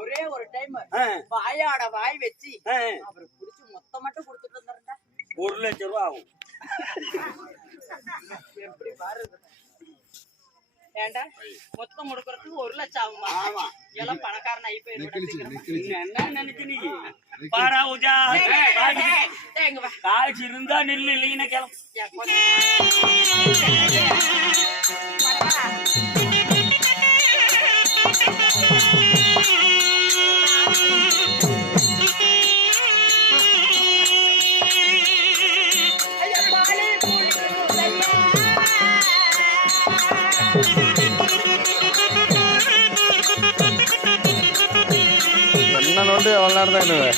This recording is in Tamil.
ஒரே ஒரு டைம் வாயாட வாய் வச்சு அப்புறம் புடிச்சு மொத்தம் மட்டும் கொடுத்துட்டு வந்துருந்தா. ஒரு லட்சம் ரூபா ஆகும். எப்படி பாரு. ஏண்டா? மொத்தம் முடுக்கறதுக்கு ஒரு லட்சம் ஆகுமா? ஆமா. எல்லாம் பணக்காரன் ஆகி போயிருவேன் நீ என்ன நினைச்சு நீ? பாரா உஜா. காய்ச்சி இருந்தா நில்லு இல்லைன்னா கிளம்பு. வந்து அவ்வளோ நேரம் தான் என்னது